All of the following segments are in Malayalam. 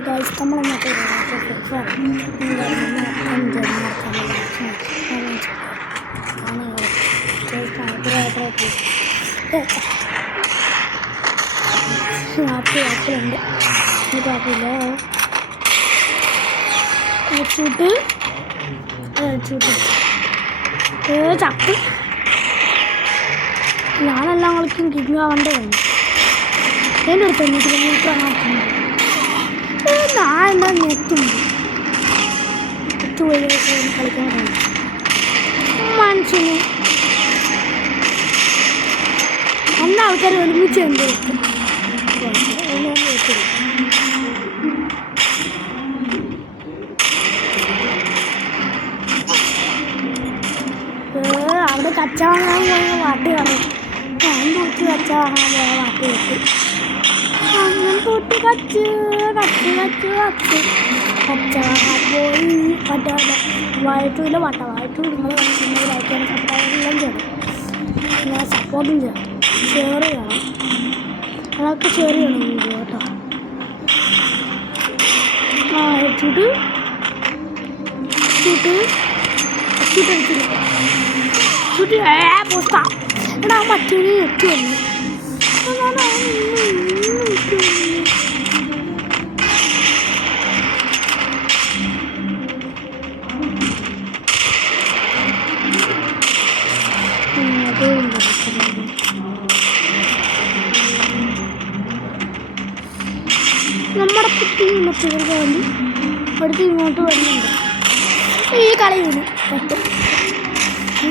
Guys, come on, let's ഞാനെല്ലാം കളിക്കും കിങ് ആവണ്ടേ എൻ്റെ അടുത്ത് ഞാൻ എന്താ നെറ്റും കളിക്കാൻ മനുഷ്യന് എല്ലാ ആൾക്കാരും ഒരുമിച്ച് എന്ത് അവിടെ കച്ച വാങ്ങാൻ പോയ വാട്ട് കാണും ഞാൻ തൂക്കി കച്ച വാങ്ങാൻ പോയ വാട്ട് കിട്ടി അങ്ങനെ തൂട്ടി കച്ച് കച്ച് കച്ച് കച്ച് കച്ച വാങ്ങാൻ പോയി പട്ട വായിട്ടില്ല പട്ട വായിട്ടു നിങ്ങൾ ലൈക്കാനും സബ്സ്ക്രൈബ് എല്ലാം ചെയ്യണം ഞാൻ സപ്പോർട്ടും ചെയ്യണം ഷെയർ ചെയ്യണം അതൊക്കെ ഷെയർ ചെയ്യണം വീഡിയോ കേട്ടോ ചൂട്ട് ചൂട്ട് ചൂട്ട് ചൂട്ട് പോസ്റ്റ എടാ മറ്റൊരു എത്തി വന്നു നമ്മുടെ ടീം മറ്റവർക്ക് വേണ്ടി അടുത്ത് ഇങ്ങോട്ട് വരുന്നുണ്ട് ഈ കളി വീണു പറ്റും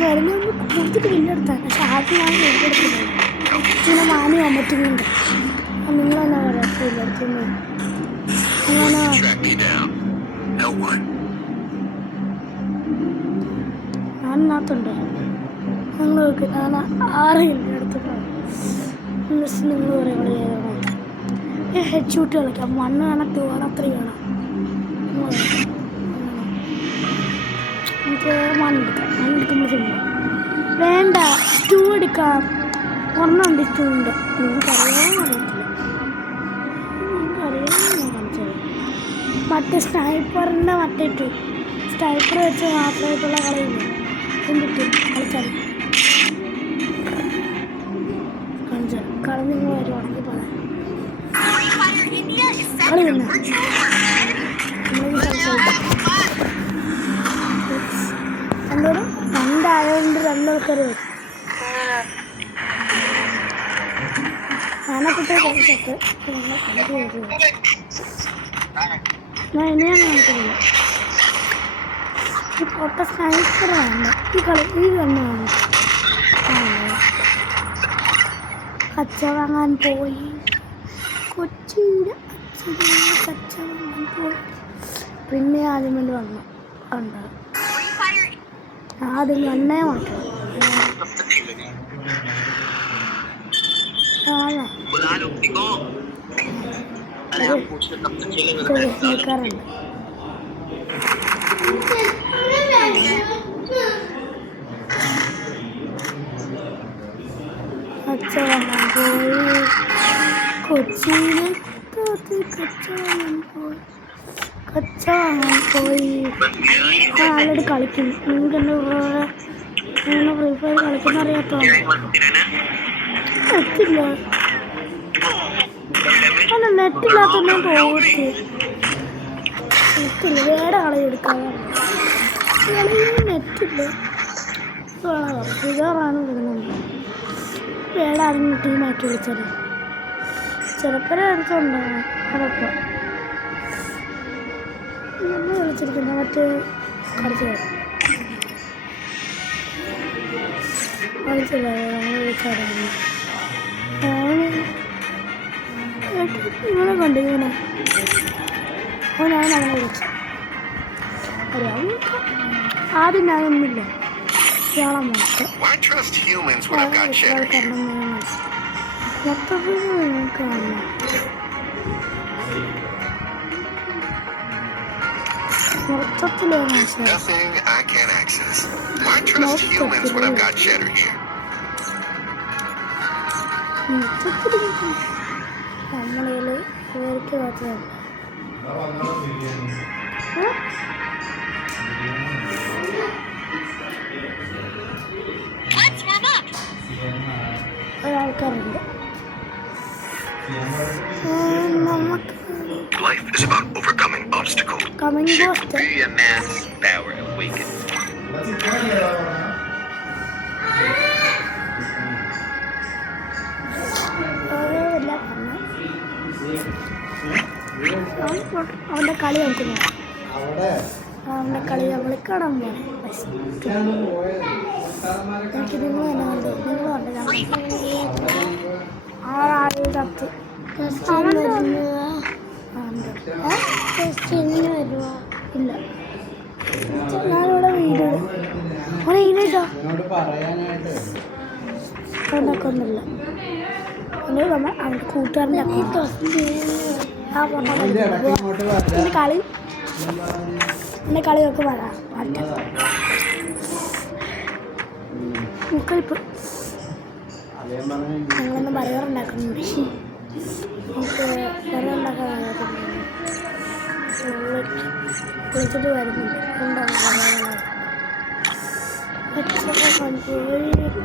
വരുന്ന കൊടുത്തിട്ട് വീണ്ടെടുത്താണ് പക്ഷെ ആദ്യം ഞാൻ വീണ്ടെടുക്കുന്നത് ഇങ്ങനെ മാനി വന്നിട്ടുന്നുണ്ട് നിങ്ങൾ തന്നെ പറയാം വീണ്ടെടുക്കുന്നു ഞാൻ ഇതിനകത്തുണ്ട് നിങ്ങൾക്ക് ഞാൻ 6 എടുത്ത് നിങ്ങൾ പറയാം ഇവിടെ ചെയ്തോളാം ഹെഡ് ഷൂട്ട് കളിക്കാം 1 വേണം 2 വേണം 3 വേണം നമുക്ക് 1 എടുക്കാം 1 എടുക്കുമ്പോൾ സിനിമ വേണ്ട 2 എടുക്കാം 1 ഉണ്ട് 2 ഉണ്ട് നിങ്ങൾക്കറിയാമെന്ന് അറിയത്തില്ല ഞാൻ കാണിച്ചത് മറ്റേ സ്നൈപ്പറിൻ്റെ മറ്റേ 2 സ്നൈപ്പർ വെച്ച് മാത്രമായിട്ടുള്ള കളിയില്ല എന്നിട്ട് കളിച്ചാൽ കളി നിങ്ങൾ വരുവാണെങ്കിൽ പറയാം കളി തന്നെ എന്തോരം 2 ആയതുകൊണ്ട് 2 ആൾക്കാർ വരും ഞാനൊക്കെ കളിച്ചൊക്കെ ഞാൻ എന്നെയാണ് കാണിക്കുന്നത് ഈ പൊട്ട സ്നൈപ്പർ വേണ്ട ഈ കണ്ണ് വേണ്ട കച്ച വാങ്ങാൻ പോയി കൊച്ചിയുടെ അച്ഛനെ കച്ച വാങ്ങാൻ പോയി പിന്നെ ആദ്യം വേണ്ടി വന്നു ഉണ്ട് ആദ്യം കണ്ണേ മാറ്റണം നിൽക്കാറുണ്ട് കച്ച വാങ്ങാൻ പോയി കൊച്ചിയിലെ കച്ച വാങ്ങാൻ പോയി ആളോട് കളിക്കും നിങ്ങൾക്ക് എൻ്റെ ഫ്രീ ഫയർ കളിക്കുന്ന അറിയാത്തോ നെറ്റില്ല അല്ല നെറ്റില്ലാത്ത തോറ്റ് നെറ്റില്ല വേറെ കളി എടുക്കാതെ നെറ്റില്ല ഇതാറാണ് വരുന്നുണ്ട് വേറെ ആരെങ്കിലും ടീമായിട്ട് വിളിച്ചത് ചിലപ്പോൾ അടുത്തുണ്ടാകും അതൊക്കെ നമ്മൾ വിളിച്ചിരിക്കുന്ന മറ്റേ കളിച്ചത് കളിച്ചില്ല നമ്മൾ വിളിച്ചായിരുന്നു ഇവനെ കണ്ടു ഇവനെ അവനാണ് അവനെ വിളിച്ചത് അറിയാം ആദ്യം ഞാനൊന്നുമില്ല ഇയാളെ മൊത്തത്തിൽ കാണണം മൊത്തത്തിലാണ് മൊത്തത്തിൽ നമ്മളതിൽ ഇവർക്ക് മാത്രമേ Life is about overcoming obstacles. Comment post Be a man's power awakens. എല്ലാം അവൻ്റെ കളി നോക്കുന്നു. അവൻ്റെ കളി നമ്മൾ കാണാൻ പോകണം. എനിക്ക് നിങ്ങൾ തന്നെ കണ്ടു. നിങ്ങൾ കണ്ടു. ആറാൾ തത്ത് ഇല്ല. ഞാനിവിടെ വീട് അവിടെ ഇട്ടോ അതൊക്കെ ഒന്നുമില്ല. നമ്മൾ അവൻ്റെ കൂട്ടുകാരൻ്റെ ആ ഫോട്ടോ എൻ്റെ കളിയൊക്കെ പറയാം. പാട്ട് നമുക്കിപ്പോൾ ഞങ്ങളൊന്ന് ബർഗർ ഉണ്ടാക്കുന്നുണ്ട്. നമുക്ക് ബർഗർ ഉണ്ടാക്കാൻ വിളിച്ചിട്ട് വരുന്നുണ്ട്.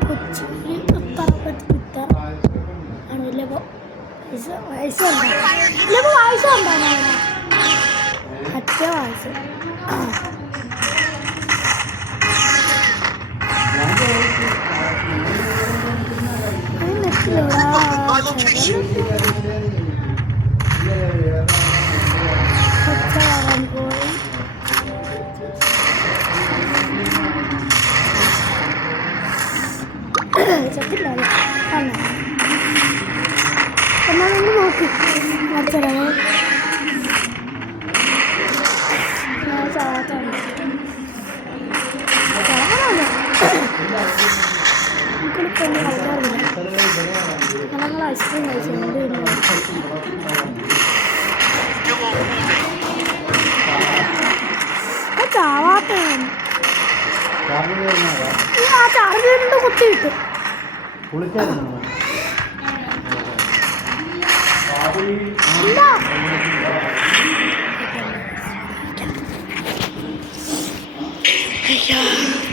കൊച്ചി കുത്ത ആണില്ല. വയസ്സ് ഉണ്ടാകും. അച്ഛ വയസ്സ് ചത്തില്ലല്ലോ. എന്നാലൊന്ന് നോക്കി അച്ഛനോ എനിക്കൊന്ന് കളിക്കാറില്ല. ഞങ്ങൾ ഐസ്ക്രീം കഴിച്ചിട്ടുണ്ട്. ചാവാത്ത ആ ചാർജ് ചെയ്തിട്ട് കുത്തി കിട്ടും.